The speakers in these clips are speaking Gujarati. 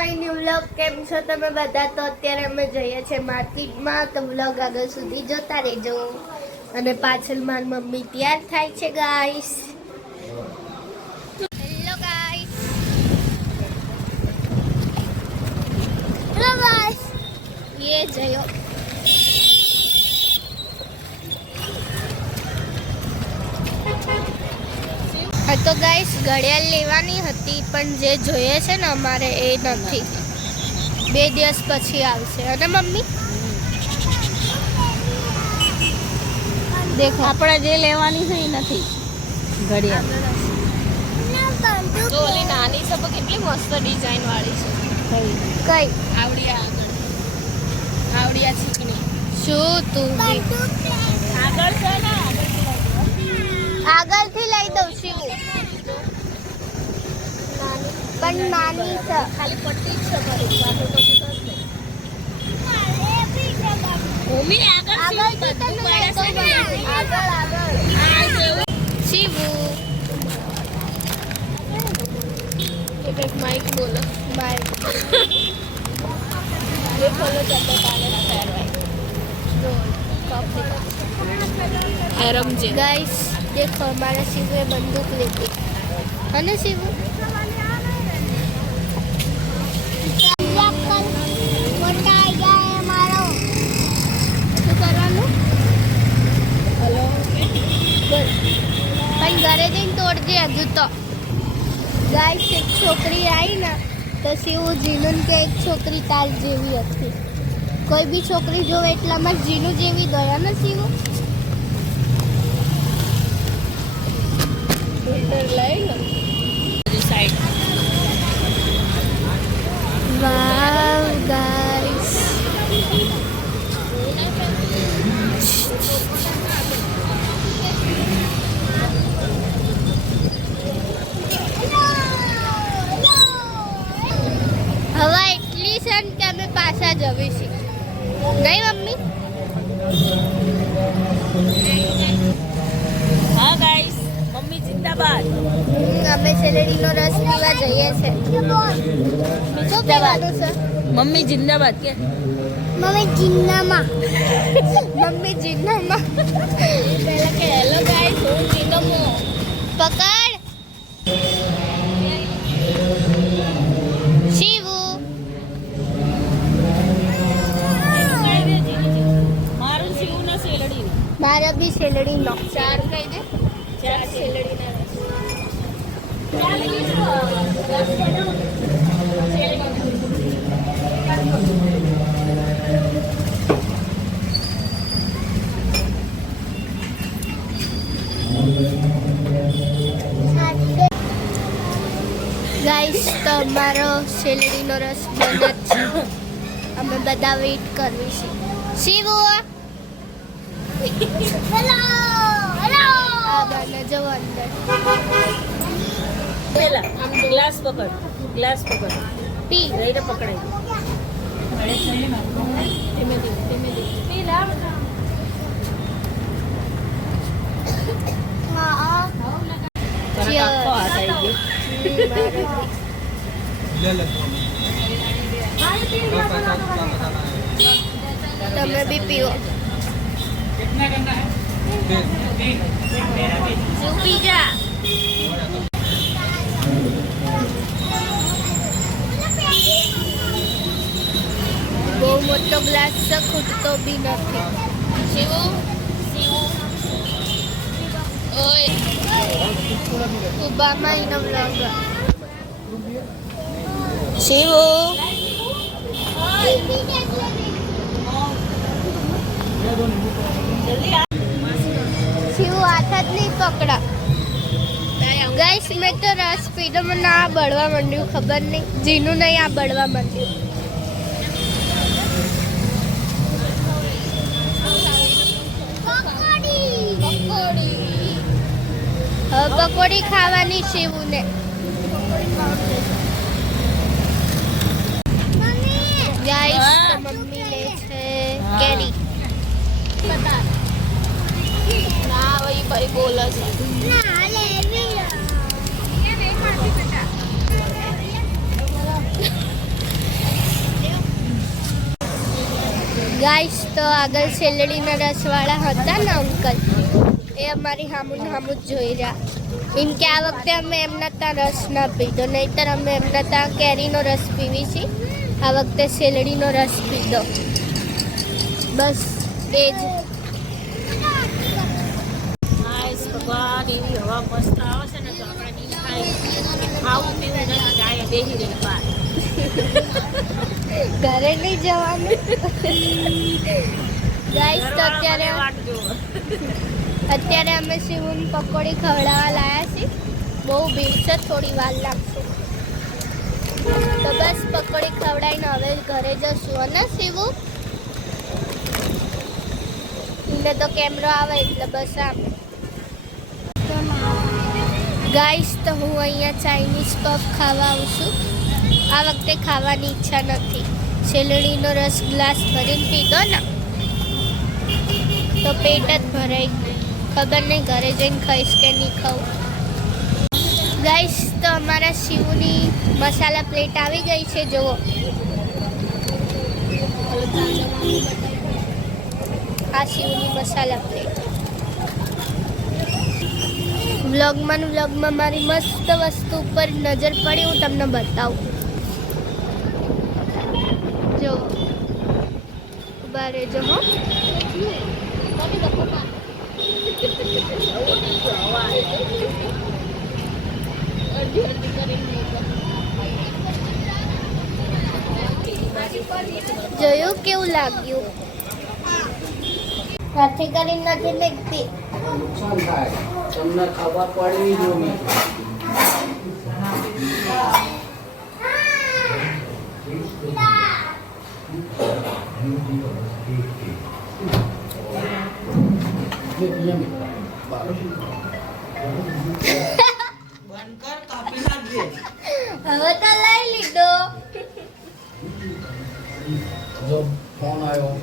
My new vlog. કેમ છો તમે બધા? તો અત્યારે અમે જઈએ છીએ માર્કેટમાં, તો વ્લોગ આગળ સુધી જોતા રહેજો. અને પાછળ મારી મમ્મી તૈયાર થાય છે guys. Hello guys. Hello guys. ये જયો. તો ગાઈસ ઘડિયાળ લેવાની હતી, પણ જે જોઈએ છે ને અમારે એ નથી. 2 દિવસ પછી આવશે. અને મમ્મી દેખો આપણે જે લેવાની છે એ નથી ઘડિયાળ. તો ઓલી નાની છે પણ કેટલી મસ્ત ડિઝાઇન વાળી છે. કઈ આવડિયા આવડિયા ચીકણી. શું તું બી આગળ છે ને આગળથી લઈ દઉં શિવ. પણ નાની છે. ખાલી પટ્ટી જ છે ભરી બાકી કશું જ નહીં. ભૂમિ આગળથી તને લઈ દઉં. આગળ શિવ એક માઇક બોલો. બાય. ये खोलो चप्पल काले ना पैरवाई एरम जे गाइस देखो हमारा शिव बंदूक लेके है ना शिव. हेलो પણ ઘરે જઈને તોડજે હજુ તો. ગાઈસ એક છોકરી આવી ને તો શિવ જીનું કે એક છોકરી તાર જેવી હતી. કોઈ બી છોકરી જોવે એટલામાં જીનું જેવી દયા ને શિવ. ફિલ્ટર લઈ લો સાઈડ. વાવ ગાઈસ. હવા એટલી છે ને કે અમે પાછા જવી છીએ. નહીં મમ્મી? હા ગાઈસ મમ્મી जिंदाबाद. અમે શેરડીનો રસ પીવા જઈએ છીએ. શું પીવાનું છે? मम्मी जिंदाबाद के મમ્મી જીન્નામાં. મમ્મી જીન્નામાં. पहले के हेलो गाइस હું જીનમો. પકડ શિવુ. મારું શિવ ના શેલડી મારા બી શેરડીનો. 4 કહી દે. 4 શેલડી ના ગાઈસ તો અમારો શેરડીનો રસ બને જ છે. અમે બધા વેઇટ કરવી છે. શિવુ હેલો હેલો. આ બને જો અંદર. પેલા આમ ગ્લાસ પકડ પી રહીને પકડાઈ ધીમે ધીમે પી લા. હા તરત આખો હાથ આવી ગયો. તમે બી પીવો. શું પી જા. બહુ મોટો ગ્લાસ છે, ખૂટતો બી નથી. શિવુ ઓય ઉબામાં એનો વ્લોગ. શિવુ શિવ હાથ જ નહીં પકડા. ગાઈસ મેં તો રસ પીધો, મને આ બળવા માંડ્યું. ખબર નહીં જીનું નહીં, આ બળવા માંડ્યું. હવે પકોડી ખાવાની શિવને. ગાઈસ તો મમ્મી લે છે કેરી. ના ભાઈ ભાઈ બોલે છે. ના લેવી. ગાઈસ તો આગળ શેલડીના રસવાળા હતા ને અંકલ, એ અમારી હામું હામું જ જોઈ રહ્યા. એમ કે આ વખતે અમે એમના ત્યાં રસ ના પીધો, નહીંતર અમે એમના ત્યાં કેરીનો રસ પીવી છીએ. આ વખતે શેલડીનો રસ પીધો. બસ એ જ. ભગવાન એવી હવા મસ્ત આવે છે ને તો આપણે ખાવું પીવું નથી, ચાય બેસી રહી બહાર. ઘરે નહીં જવાનું. ગાઈસ તો અત્યારે અમે શિવન પકોડી ખવડાવવા લાયા છીએ. બહુ ભીડ છે, થોડી વાર લાગશે. તો બસ પકોડી ખવડાવીને હવે ઘરે જશું. અને શિવુ એને તો કેમેરો આવે એટલે બસ આમ. ગાઈસ તો હું અહીંયા ચાઇનીઝ પફ ખાવા આવું છું. આ વખતે ખાવાની ઈચ્છા નથી. શેલડીનો રસ ગ્લાસ ભરીને પીધો ને તો પેટ જ ભરાઈ ગયું. ખબર નહીં ઘરે જઈને ખાઈશ કે નહીં ખાવું. ગાઈસ તો અમારા શિવની મસાલા પ્લેટ આવી ગઈ છે. જુઓ, આ શિવની મસાલા પ્લેટ. વ્લોગમાં મારી મસ્ત વસ્તુ ઉપર નજર પડી, હું તમને બતાવું. જો ઉભા રહેજો. હો જોયું કેવું લાગ્યું? સાથે કરીને નથી દેખતી. નુકસાન થાય, તમને ખબર પડવી જોઈએ. હવે તો લઈ લીધો. જો ફોન આવ્યો.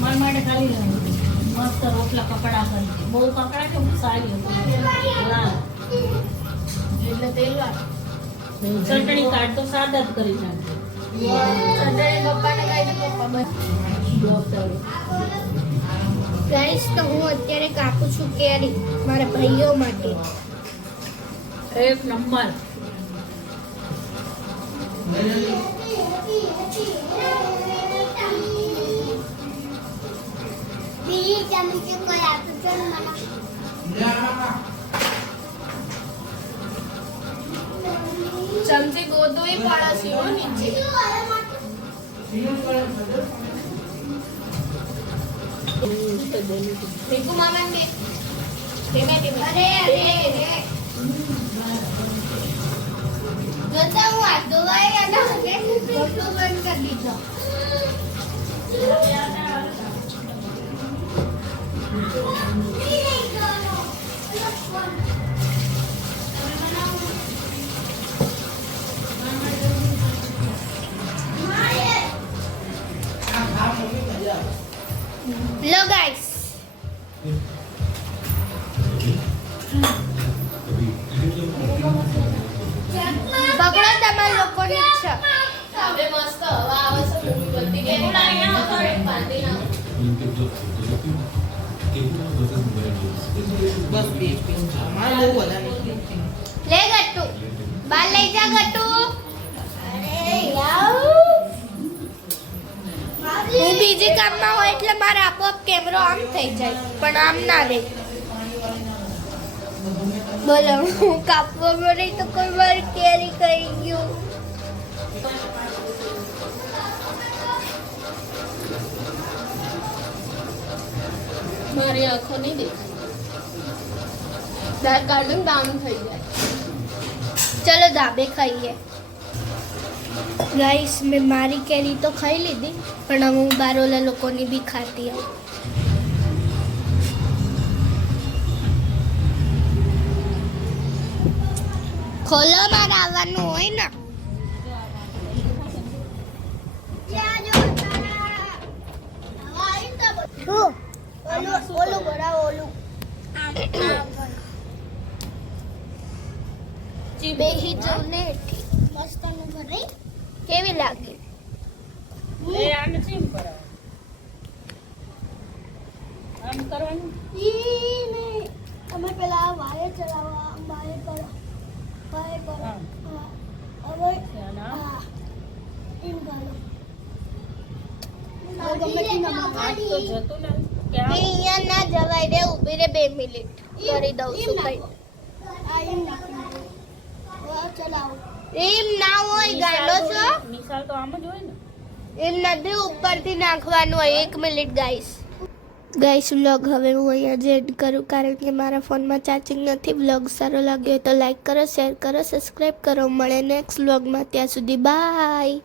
મારા માટે ખાલી મસ્ત રોટલા કકડા કરી, બહુ કકડા કે સારી હતી, લાલ એટલે તેલવા ચટણી કાઢ તો સાદા જ કરી નાખે. ગાઈસ તો હું અત્યારે કાપું છું કેરી મારા ભાઈઓ માટે. એક નંબર. ચમચી ગોદોઈ પડે છે હો નીચે. ટીકુ મામા કે ધીમે ધીમે. અરે જોતા હું હાથ ધોવાઈ અને ફોટો બંધ કરી દીધો. લો ગાઈસ, પકડો તમારા લોકોની ઈચ્છા. હવે મસ્ત હવા આવે છે, મૂવી બનતી ગઈ. એવડા અહીંયા થોડે પાણી ના. લે ગટ્ટુ, બાર લઈ જા ગટ્ટુ. અરે યાર, હું બીજી કામમાં હોય એટલે મારે આપોઆપ કેમેરો આમ થઈ જાય, પણ આમ ના રહે. બોલો, હું કાપવામાં રહી તો કોઈ વાર કેરી કરી ગયું. મારી આંખો નહીં દેખાય. દાર ગાર્ડન ડાઉન થઈ જાય. ચલો ધાબે ખાઈએ. ગાઈસ મેં મારી કેરી તો ખાઈ લીધી, પણ હવે હું બારોલા લોકોની બી ખાતી આવું. ખોલો મારે આવવાનું હોય ને ઓલું ભરાવો ઓલું બેહી જાઉં ને મસ્ત ભરાઈ કેવી લાગે એ આને ચીમ કરાવો આમ કરવાનું તમે પેલા વાયર ચલાવવા વાયર કરો હા. હવે આના હા એમ ગાલો આજ તો જતું ને ક્યાં અહીંયા ના જવાય રે ઊભી રે 2 મિનિટ કરી દઉં છું કઈ એમ ના હોય ગાલો છો નિશાલ તો આમ જ હોય ને એમ નથી ઉપરથી નાખવાનું હોય 1 મિનિટ ગાઈસ વ્લોગ હવે હું અહીંયા જ એડ કરું કારણ કે મારા ફોનમાં ચાર્જિંગ નથી વ્લોગ સારો લાગ્યો હોય તો લાઈક કરો શેર કરો સબસ્ક્રાઈબ કરો મળે નેક્સ્ટ વ્લોગમાં ત્યાં સુધી બાય